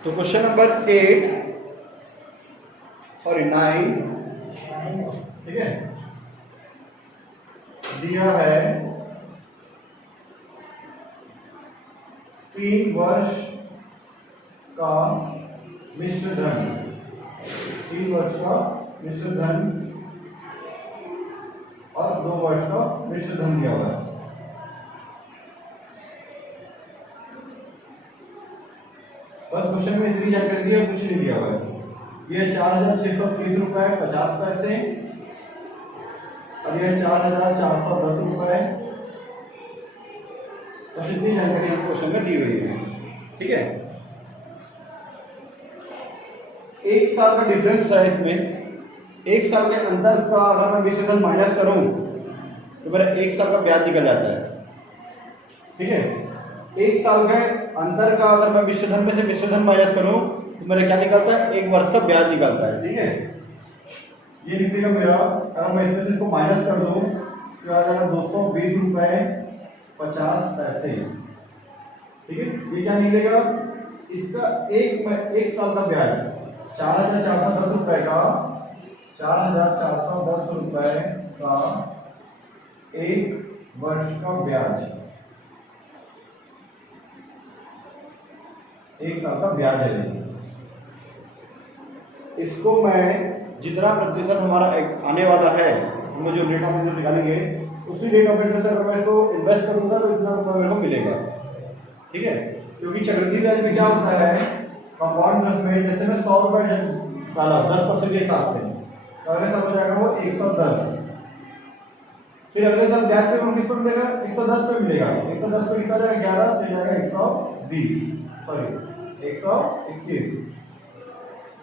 तो question number 9, ठीक है, दिया है 3 वर्ष का मिश्र धन, 3 वर्ष का मिश्र धन और 2 वर्ष का मिश्र धन दिया हुआ है। बस क्वेश्चन में इतनी जानकारी दी है, कुछ नहीं दिया हुआ है। ये 4,630 रुपए 50 पैसे और यह 4,410 रुपए, बस इतनी जानकारी हम क्वेश्चन में दी हुई है। ठीक है, 1 साल का डिफरेंस है इसमें। 1 साल के अंदर का अगर मैं मिश्र धन माइनस करूं तो मेरा 1 साल का ब्याज निकल जाता है। ठीक है, 1 साल के अंतर का अगर मैं मिश्र धन में से मिश्र धन माइनस करूं तो मेरा क्या निकलता है, 1 वर्ष का ब्याज निकलता है। ठीक है, ये निकलेगा मेरा, अगर मैं इसमें से इसको माइनस कर दूं तो आ जाएगा 220 रुपए 50 पैसे। ठीक है, ये क्या निकलेगा, इसका एक साल का ब्याज 4,410 रुपए का, 4,410 रुपए का 1 वर्ष का ब्याज, 1 साल का ब्याज है। इसको मैं जितना प्रतिशत हमारा आने वाला है, हम जो रेट ऑफ इंटरेस्ट निकालेंगे उसी रेट ऑफ इंटरेस्ट अगर मैं इसको इन्वेस्ट करूंगा तो इतना रुपया मेरे को मिलेगा। ठीक है, क्योंकि चक्रवृद्धि ब्याज में क्या होता है, कंपाउंड इंटरेस्ट में जैसे मैं 100 रुपए डाला 10% के हिसाब से, तो अगले साल हो जाएगा वो 110, फिर अगले साल ब्याज पे किस पर मिलेगा, 110 पे मिलेगा। 110 पे कितना जाएगा, 11, तो जाएगा 120, सॉरी 121,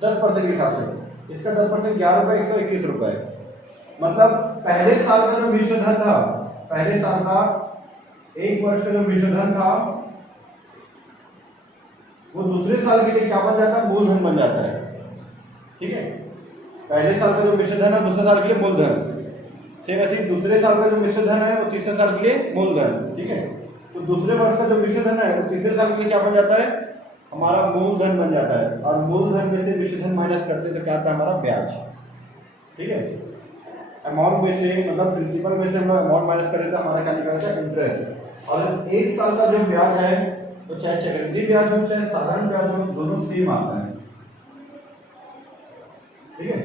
10% के हिसाब से। इसका 10% 11 रुपए 121 रुपए। मतलब पहले साल का जो मिश्र धन था, पहले साल का 1 वर्ष का जो मिश्र धन था वो दूसरे साल के लिए क्या बन जाता है, मूलधन बन जाता है। ठीक है, पहले साल का जो मिश्र धन है दूसरे साल के लिए मूलधन, सेम ऐसे ही दूसरे साल का जो मिश्र धन है वो तीसरे साल के लिए मूलधन। ठीक है, तो दूसरे वर्ष का जो मिश्र धन है वो तीसरे साल के लिए क्या बन जाता है, हमारा मूलधन बन जाता है। और मूलधन में से मिश्र धन माइनस करते तो क्या आता है, हमारा ब्याज। ठीक है, अमाउंट में से मतलब प्रिंसिपल में से हम अमाउंट माइनस करें तो हमारा क्या निकलता है, इंटरेस्ट। और 1 साल का जो ब्याज है तो चाहे चक्रवृद्धि ब्याज हो चाहे साधारण ब्याज हो, दोनों सेम आता है। ठीक है,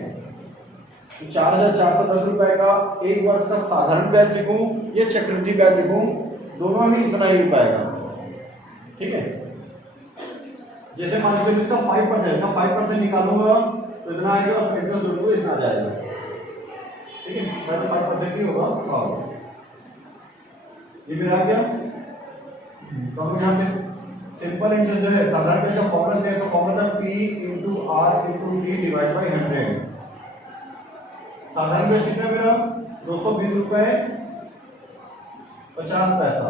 तो 4,410 रुपए का 1 वर्ष का साधारण ब्याज लिखूं या चक्रवृद्धि ब्याज लिखूं, दोनों ही इतना ही पाएगा। ठीक है, जैसे मान लीजिए इसका 5%, इसका 5% निकालूंगा तो इतना आएगा और इंटरेस्ट जोड़ूंगा इतना आ जाएगा। ठीक है, पहले 5% ही होगा। और ये मेरा आ गया। तो हम यहाँ पे सिंपल इंटरेस्ट जो है साधारण ब्याज का फॉर्मूला दें तो फॉर्मूला था P × R × T divide by 100। साधारण ब्याज कितना मेरा 220 रुपए 50 पैसा।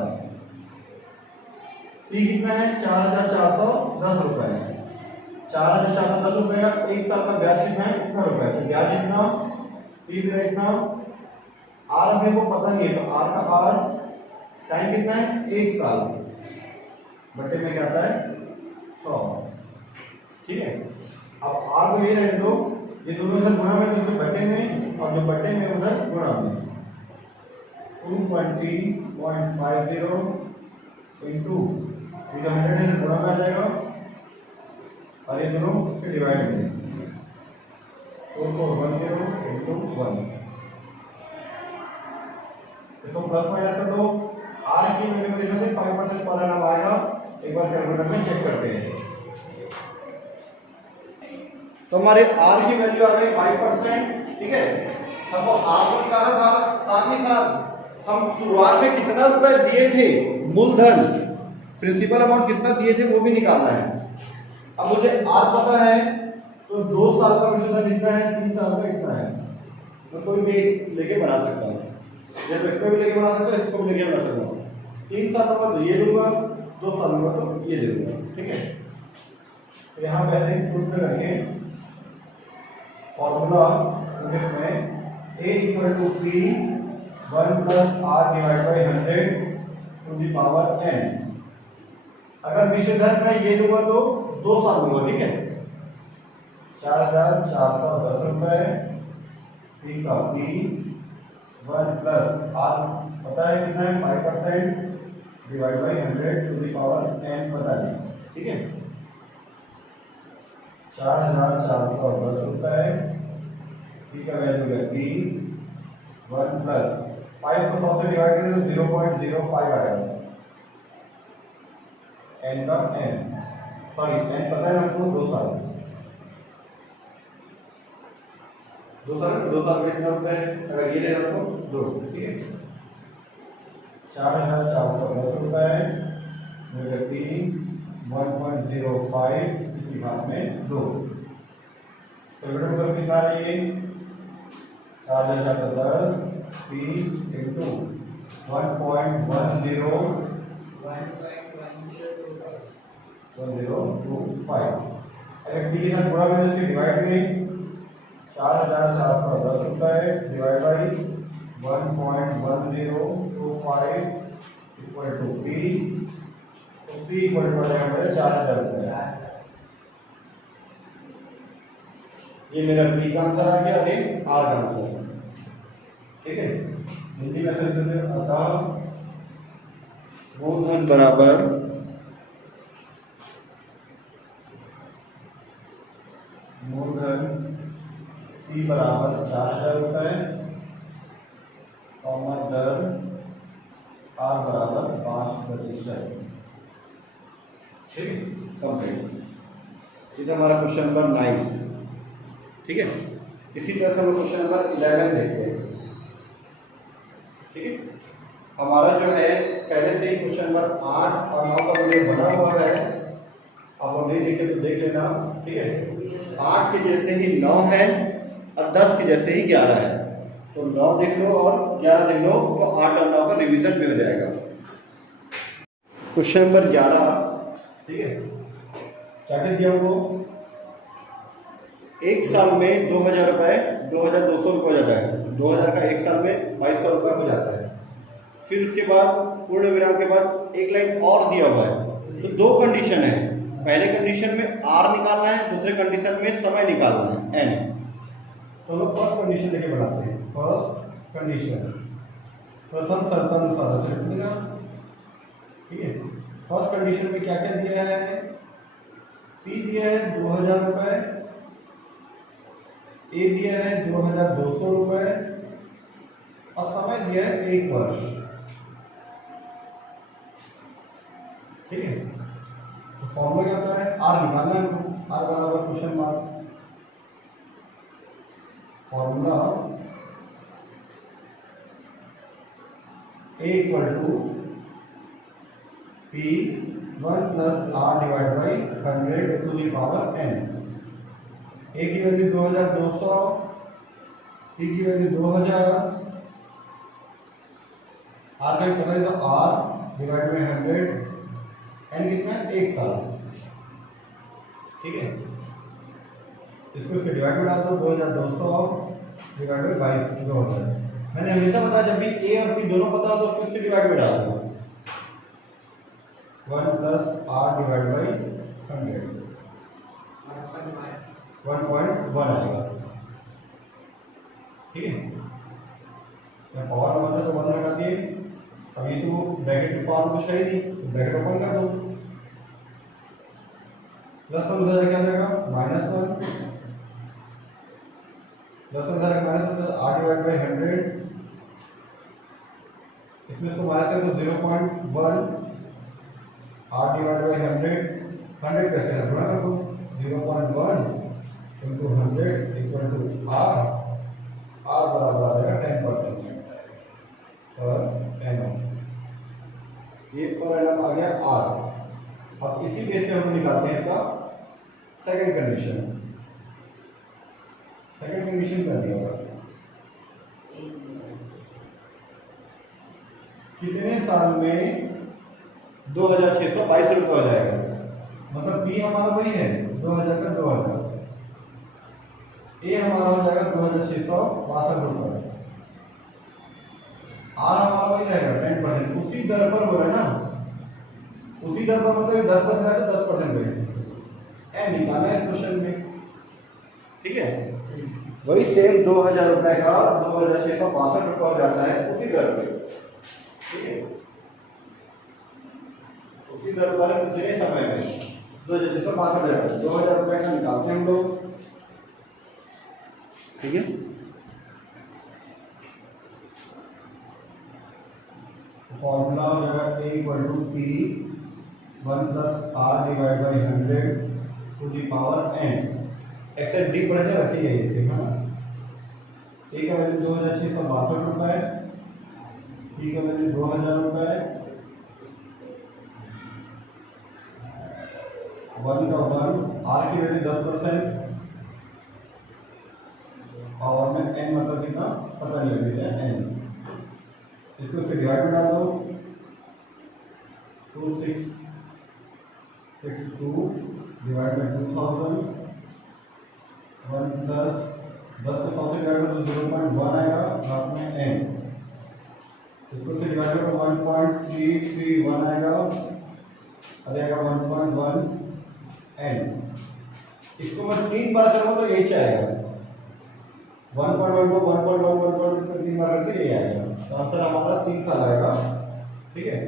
P कितना है 4,410 रुपए। 4,410 रुपए का 1 साल का ब्याज कितना है, इतना रुपए। तो ब्याज इतना, P मेरा इतना, R मेरे को पता नहीं है तो R का R, टाइम कितना है 1 साल, बटे में क्या आता है 100। ठीक है, अब R को ये रहने दो, ये दोनों इधर गुणा में तो बटे में, और जो बटे में उधर गुणा में। 220.50 इंटू 100 है गुणा में आ जाएगा और ये दोनों इसके डिवाइड में 4410 इंटू 1। इसको प्लस माइनस कर दो। R की वैल्यू देखा थे 5% पर एनम आएगा, एक बार कैलकुलेटर में चेक करते हैं। तो हमारे R की वैल्यू आ गई 5%। ठीक है, हमको R को निकाला था, साथ ही साथ हम शुरुआत में कितना रुपए दिए थे, मूलधन प्रिंसिपल अमाउंट कितना दिए थे वो भी निकालना है। अब मुझे R पता है तो 2 साल का मिश्र धन कितना है, 3 साल का कितना है, तो कोई भी लेके बना सकता हूँ, या तो इसको भी लेके बना सकता हूँ, इसको भी लेके बना सकता हूँ। 3 साल का तो ये लूंगा, 2 साल का तो ये ले लूंगा। ठीक है, तो यहाँ पे ऐसे प्रूफ कर रखें फॉर्मूला में A = P 1 + R divide by 100 to the power n। अगर मिश्र धन में ये लूंगा तो 2 साल दूंगा, ठीक है। 4,410 रुपए पी का पी 1 प्लस आर पता है कितना है 5% divide by 100 to the power n पता है, ठीक है। 4,410 रुपए पी का वैल्यू है पी 1 प्लस 5 को 100 से डिवाइड करें तो 0.05 आएगा, n का n सॉरी n पता है हमको 2 साल, 2 साल में कितना रुपए है, अगर ये ले रहा तो 2, ठीक है। 4,410 रुपए मेरे पी 1.05 इसी घात में 2, तो बेटा ऊपर कितना है, 4,410 पी इंटू 1.1025 अगर टी के साथ गुणा करें तो डिवाइड में 4,410 रुपए divide by 1.1025 equal to P, तो पी इक्वल टू आ जाएगा 4,000 रुपए। ये मेरा पी का आंसर आ गया और ये आर का आंसर है, ठीक है। हिंदी में अतः मूलधन बराबर मूलधन पी बराबर 4,000 रुपए और दर आर बराबर 5%, ठीक है। कंप्लीट। सीधा हमारा क्वेश्चन नंबर 9, ठीक है। इसी तरह से हम क्वेश्चन नंबर 11 देखते हैं, ठीक है। हमारा जो है पहले से ही क्वेश्चन नंबर 8 और 9 का वीडियो बना हुआ है, आप लोग नहीं देखे तो देख लेना, ठीक है। 8 के जैसे ही 9 है और 10 के जैसे ही 11 है, तो 9 देख लो और 11 देख लो, तो 8 और 9 का रिवीजन भी हो जाएगा। क्वेश्चन नंबर 11, ठीक है। क्या कह दिया वो, एक साल में 2,000 रुपए 2,200 रुपये हो जाता है, 2,000 का एक साल में 2,200 रुपये हो जाता है। फिर उसके बाद पूर्ण विराम के बाद एक लाइन और दिया हुआ है, तो 2 कंडीशन है। पहले कंडीशन में आर निकालना है, दूसरे कंडीशन में समय निकालना है एन। तो हम फर्स्ट कंडीशन लेके बनाते हैं। फर्स्ट कंडीशन प्रथम शर्तानुसार से देना, ठीक है। फर्स्ट कंडीशन में क्या क्या दिया है, पी दिया है 2,000 रुपये, ए दिया है 2,200 रुपये और समय दिया है 1 वर्ष, ठीक है। तो फॉर्मूला क्या होता है, आर निकालना है, आर बराबर question mark, formula A equal to P 1 plus R divide by 100 to the power n। A की वैल्यू 2,200, पी की वैल्यू 2,000, आर का पता है तो आर डिवाइड बाई 100, एन कितना है 1 साल, ठीक है। इसको फिर डिवाइड में डाल दो, 2,200 डिवाइड बाई 2,000। मैंने हमेशा बताया जब भी ए और बी दोनों पता हो तो उसको डिवाइड में डाल दो, 1 प्लस आर डिवाइड बाई 100 1.1 आएगा, ठीक है। मैं पावर में था तो 1 लगा दिए, अब ये तो ब्रैकेट में पावर कुछ है ही नहीं, तो ब्रैकेट ओपन कर दो, प्लस 1 उधर क्या जाएगा -1, प्लस 1 उधर -1 आर डिवाइड बाई 100, इसमें इसको माइनस करें तो 0.1 आर डिवाइड बाई 100 कैसे है गुणा कर दो, 0.1 into 100 equal to R, R बराबर आ जाएगा 10% पर एनम, ये पर एनम आ गया आर। अब इसी बेस पे हम निकालते हैं इसका सेकंड कंडीशन। सेकंड कंडीशन कर दिया होगा कितने साल में 2,622 रुपये हो जाएगा, मतलब पी हमारा वही है 2,000 का 2,000, ए हमारा हो जाएगा 2,662 रुपये, आर हमारा वही रहेगा 10%, उसी दर पर हो रहा है ना, उसी दर पर मतलब 10% है तो 10% है, एन निकालना है इस क्वेश्चन में, ठीक है। वही सेम 2000 रुपए का 2662 रुपया हो जाता है उसी दर पे, ठीक है, उसी दर पर कितने समय में 2662 2000 रुपए का निकालते हैं हम लोग, ठीक है। फॉर्मूला हो जाएगा A equal to P 1 plus R divide by 100 to the power n। एक्सेल डी पढ़े थे वैसे ही है ये, है ना। A का वैल्यू 2662 रुपये, P का वैल्यू 2000 रुपये, 1 का 1, R की वैल्यू 10%, पावर में n मतलब कितना पता नहीं लग रहा है n, इसको उसके डिवाइड में डाल दो 2662 डिवाइड बाई 2000, 1 प्लस 10 को 100 से डिवाइड करो तो 0.1 आएगा, साथ में n, इसको से डिवाइड करो 1.331 आएगा, और आएगा 1.1 n। इसको मैं 3 बार करूँगा तो h आएगा, 1.1 को 1.1 3 बार करके ये आएगा, तो आंसर हमारा 3 साल आएगा, ठीक है।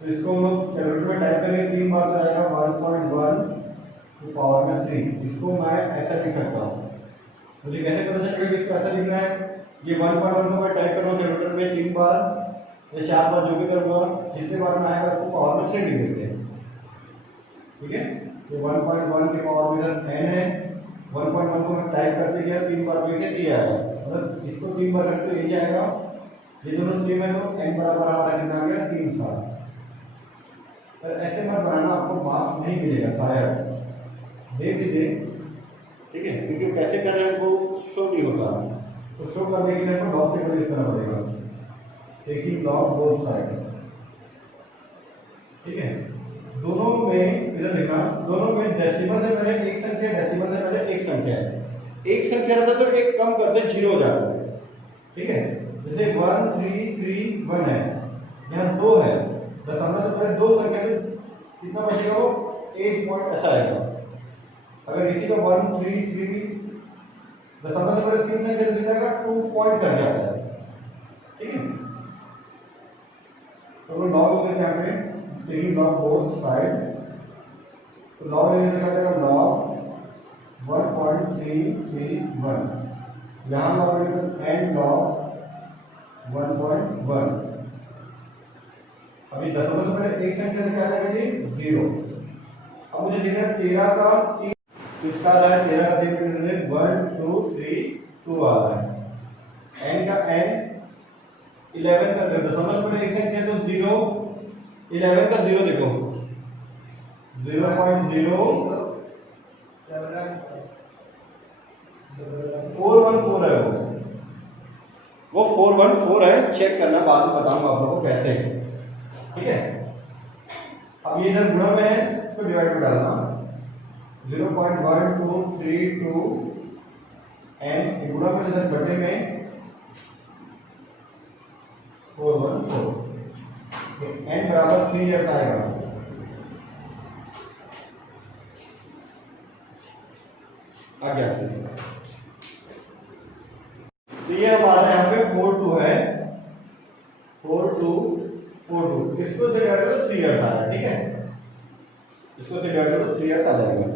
तो इसको हम लोग कैलकुलेटर में टाइप करेंगे, 3 बार तो आएगा 1.1 तो पावर में 3। इसको मैं ऐसा लिख सकता हूँ, मुझे कैसे पता चलेगा कि इसको ऐसा लिखना है, ये 1.1 को मैं टाइप करूँगा कैलकुलेटर में 3 बार या 4 बार जो भी करूँगा, जितने बार में आएगा उसको पावर में 3 लिख देते हैं, ठीक है। ये 1.1 की पावर में n है, 1.1 को मैं टाइप करते गया 3 बार में क्या दिया है, मतलब इसको 3 बार करते तो ये जाएगा, ये दोनों सेम है तो n बराबर हमारा कितना आ गया 3 साल। पर ऐसे मत बनाना, आपको मार्क्स नहीं मिलेगा शायद, देख लीजिए, ठीक है, क्योंकि कैसे कर रहे हैं वो शो नहीं होता, तो शो करने के लिए आपको लॉग टेबल यूज करना पड़ेगा, टेकिंग लॉग बोथ साइड, ठीक है। दोनों में इधर देखना, दोनों में डेसिमल से पहले एक संख्या, डेसिमल से पहले एक संख्या है, एक संख्या रहता तो एक कम करते 0 हो जाता है, ठीक है। जैसे 1331 है, यहाँ 2 है, दशमलव से पहले 2 संख्या में कितना बचेगा, वो 1 पॉइंट ऐसा आएगा। अगर इसी का 133 दशमलव से पहले 3 संख्या से जाएगा 2 पॉइंट कर जाता है, ठीक है। तो लॉग लेते हैं यहाँ पे, टेकिंग लॉग बोथ साइड, तो लॉग लेने लिखा जाएगा लॉग 1.331, यहाँ लॉग लेंगे एंड लॉग 1.1। अभी दशमलव से पहले एक संख्या से क्या आ जाएगा जी 0। अब मुझे देखना है 13 का 3, तो इसका आ रहा है 13 का 3 1 2 3 2 आ रहा है, n का n 11 का दशमलव से पहले एक संख्या तो 0, 11 का 0 देखो 0.0 414 है, वो 414 है, चेक करना, बाद में बताऊंगा आप लोगों को कैसे, ठीक है। अब ये इधर गुणा में है तो डिवाइड में डालना 0.1232 एंड गुणा में इधर बटे में 414, तो n बराबर 3 इयर्स आएगा, आगे आपसे। तो ये हमारा यहाँ पे 42 है, 4242, इसको से डिवाइड करो 3 इयर्स आ रहा है, ठीक है, इसको से डिवाइड करो 3 इयर्स आ जाएगा।